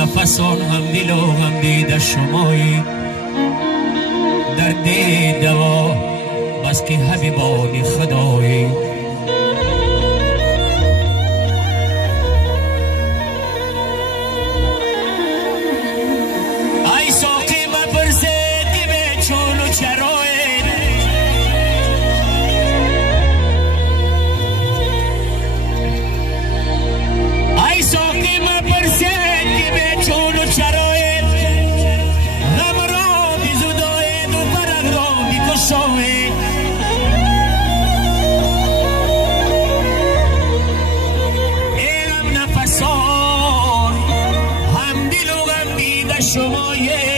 نفسان هم دل و هم دید شمایی درد دوا بس که حبیبان خدایی ای ساقی مپرسه که به چون و چرایی ای ساقی مپرسه که به چون و چرایی غم را بی زدایی دو فرق را بی کشایی اینم نفسان هم دل و غم دیده شمایی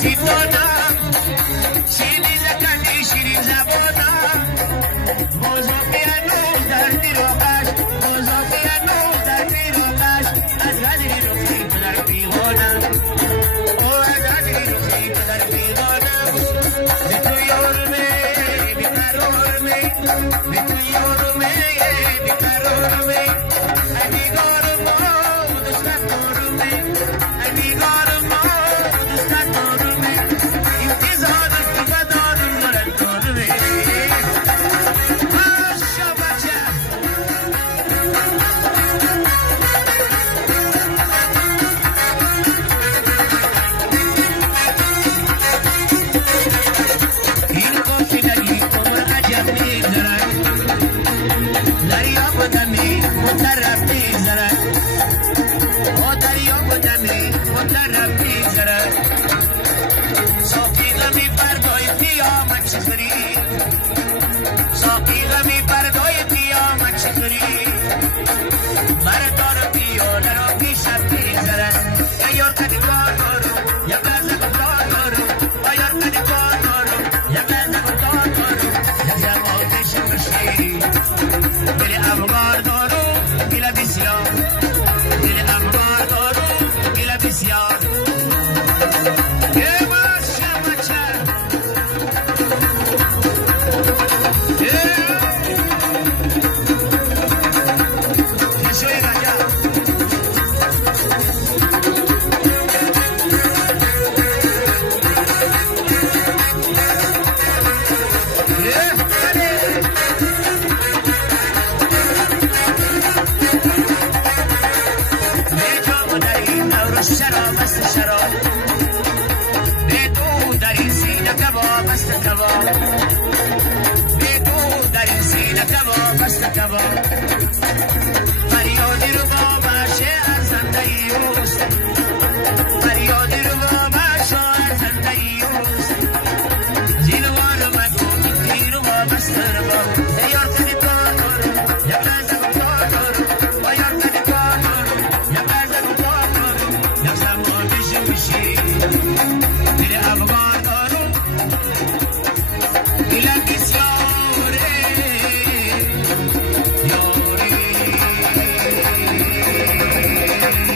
زیتونا شیرین زکانی شیرین زبونا موزو پیانو در دیروکاش موزو پیانو در دیروکاش از غزی روزی در بیهونا او از غزی روزی در بیهونا بیتو یورمه بیکارورمه بیتو یورمه بیکارورمه amigorumo duskatorme amigorumo duskatorme intizar tugadorun norantorme ashabacha inko finali umar ajab ni zara dariya badami mutarab ni zara o dariya badami mutarab ni zara soki gami par doi qiyamah chakri soki gami par doi qiyamah chakri bardor piyo laro ki shakti zara ayor kadi koru ya kaza koru ayor kadi koru ya kaza koru ya jamo kishmashi mere afghar doru ila bisyan mere afghar doru ila bisyan ye masha macha ye soy raja شراب است شراب به تو در این سینه کباب است کباب به تو در این سینه کباب است کباب فریادی رو با باشه ارزنده ایوست فریادی رو با باشه ارزنده ایوست زینوار مگو میتی رو با بستر با یار کنی کار یا بزن کار و یار کنی کار یا بزن کار میره افغان دارو